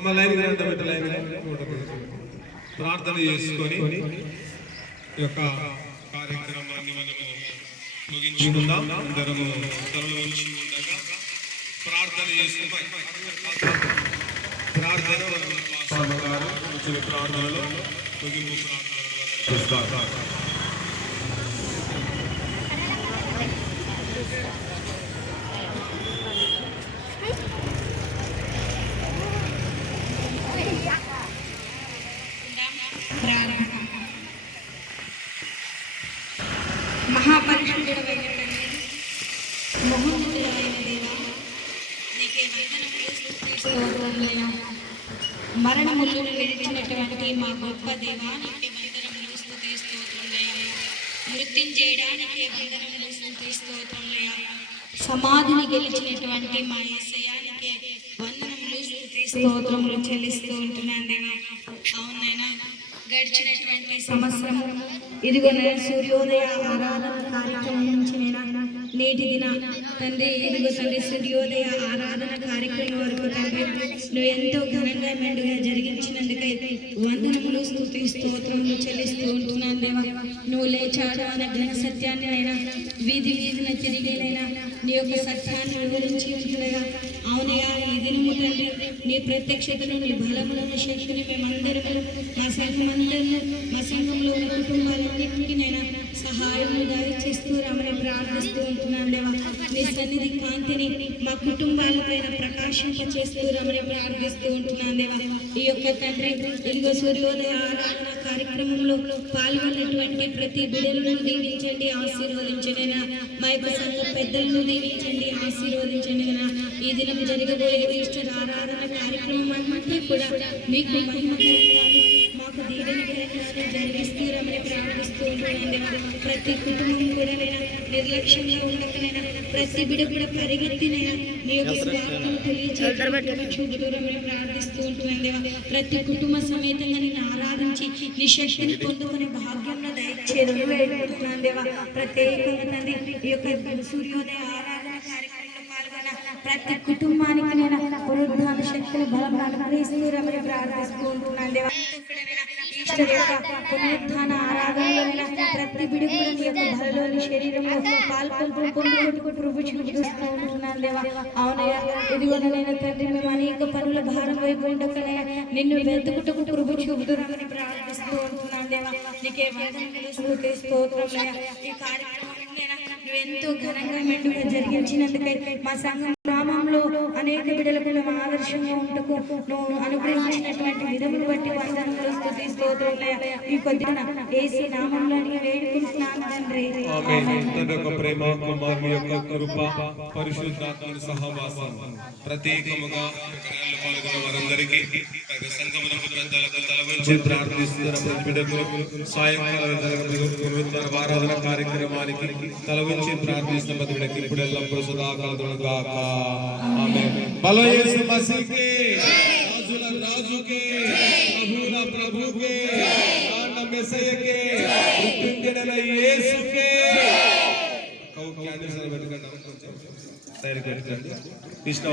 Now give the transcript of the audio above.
అమ్మ లైన్ గ్రంథం పెట్టి లైన్ ప్రార్థన చేసుకొని ఈ యొక్క కార్యక్రమాన్ని మనము ముగించుకుందాం. అందరము తలలు ఉంచి ఉండగా ప్రార్థన చేసుకుందాం. ప్రార్థన ప్రార్థనలో ముగింపు ప్రార్థన ప్రార్థన మహాపరిశుద్ధుడైన తండ్రి మహోన్నతుడైన దేవా నీకే వందనములు స్తుతి స్తోత్రములైన మరణములు విడిచినటువంటి మా గొప్ప దేవానికి నీకే స్థుతి స్తుతి స్తోత్రములయ్యా. నృత్యం చేయడానికే వందనములు స్తుతి స్తోత్రములయ్యా. సమాధిని గెలిచినటువంటి మా ఏసయానికి వందనములు స్థుతి స్తోత్రములు చెల్లిస్తూ ఉంటున్నాను దేవా. అవునైనా గడిచినటువంటి సంవత్సరము ఇదిగో సూర్యోదయ ఆరాధన కార్యక్రమం నుంచి నేను నేటి దిన తండ్రి ఎదుగు తండ్రి సూర్యోదయ ఆరాధన కార్యక్రమం వరకు తండ్రి నువ్వు ఎంతో ఘనంగా మెండుగా జరిగించినందుకై వందనములు స్థుతి స్తోత్రములు చెల్లిస్తూ ఉంటున్నాను దేవా. నువ్వు లేచాడు అన్న ఘన సత్యాన్ని అయినా వీధి వీధిన తిరిగేనైనా నీ యొక్క సత్యాన్ని వివరించి ఉంటుండగా అవునయ్యా ఈ దినము తండ్రి నీ ప్రత్యక్షతను నీ బలములను శక్తిని మేమందరము మా సంఘం అందరూ మా సంఘంలో ఉన్న కుటుంబాలన్నింటికి నేను సహాయం దయచేస్తూ రమణ ప్రార్థిస్తూ ఉంటున్నాను దేవా. నీ సన్నిధి కాంతిని మా కుటుంబాలపైన ప్రకాశింప చేస్తూ రమణ ప్రార్థిస్తూ ఉంటున్నాను దేవా. ఈ యొక్క తండ్రి ఇదిగో సూర్యోదయ ఆరాధన కార్యక్రమంలో పాల్గొన్నటువంటి ప్రతి బిడ్డలను దీవించండి ఆశీర్వదించండి మా యొక్క సంఘ పెద్దలను దీవించండి ఆశీర్వదించండి ఈ దినం జరగబోయే ఈస్టర్ ఆరాధన కార్యక్రమం అంతా కూడా మీకు మహిమకరంగాను మాకు దీవెనకరంగాను జరిగిస్తూ ప్రతి కుటుంబం కూడా నేను నిర్లక్ష్యంగా ఉండకనైనా ప్రతి బిడ కూడా పరిగెత్తినైనా నీ యొక్క తెలియచేయడం ప్రార్థిస్తూ ఉంటున్నాను దేవా. ప్రతి కుటుంబ సమేతంగా నేను ఆరాధించి నీ శక్తిని పొందుకునే భాగ్యంలో వేడుకుంటున్నాను దేవా. ప్రత్యేకంగా తండ్రి ఈ యొక్క సూర్యోదయ ఆరాధన కార్యక్రమంలో పాల్గొన్న ప్రతి కుటుంబానికి నేను పునరుద్ధాన శక్తిని బలం ప్రార్థిస్తూ ఉంటున్నాను దేవా. ఈశ్వరు పునరుద్ధాన ఆరాధనలో ప్రతి బిడి యొక్క బలలోని శరీరంలో పాల్పొందు పొందుకుంటూ ప్రభు చూపిస్తూ ఉంటున్నాను దేవా. అవునయ్యా ఇదిగో నేను తండ్రి మేము అనేక పనుల భారం వైపు ఉండకనే నిన్ను వెతుకుటకు ప్రభు చూపుతున్నామని ప్రార్థిస్తూ ఉంటున్నాను దేవా. నీకే వందనములు స్తుతి స్తోత్రములయ్యా ఈ కార్యక్రమం ఎంతో ఘనంగా మెండుగా జరిగించినందుకై మా సంఘం గ్రామంలో అనేక బిడ్డలకు మేము ఆదర్శంగా ఉంటకు. నువ్వు అనుగ్రహించినటువంటి విధములు బట్టి వందనములు స్తుతి స్తోత్రములయ్యా ఈ కొద్దిగా ఏసీ నామంలో నేను వేడుకుంటున్నాను తండ్రి. ఆమేన్. తండ్రి యొక్క ప్రేమ కుమారుని యొక్క కృప పరిశుద్ధాత్మని సహవాసం ప్రత్యేకముగా పాల్గొన్న వారందరికీ తన సంఘమునకు పెద్దలకు తల వంచి ప్రార్థిస్తున్న ప్రతి బిడ్డకు సాయంకాలం ఆరాధన కార్యక్రమానికి తల వంచి ప్రార్థిస్తున్న ప్రతి బిడ్డకి ఇప్పుడు ఎల్లప్పుడూ సదాకాలం బలో యేసు మసీహ్కి రాజుల రాజుకే ప్రభుల ప్రభుకే కాండ మెస్సయ్యకే మృత్యుంజయుడైన యేసుకే కౌ క్యాండిల్స్ పెట్టుకుంటాం కొంచెం పెట్టుకోండి కృష్ణ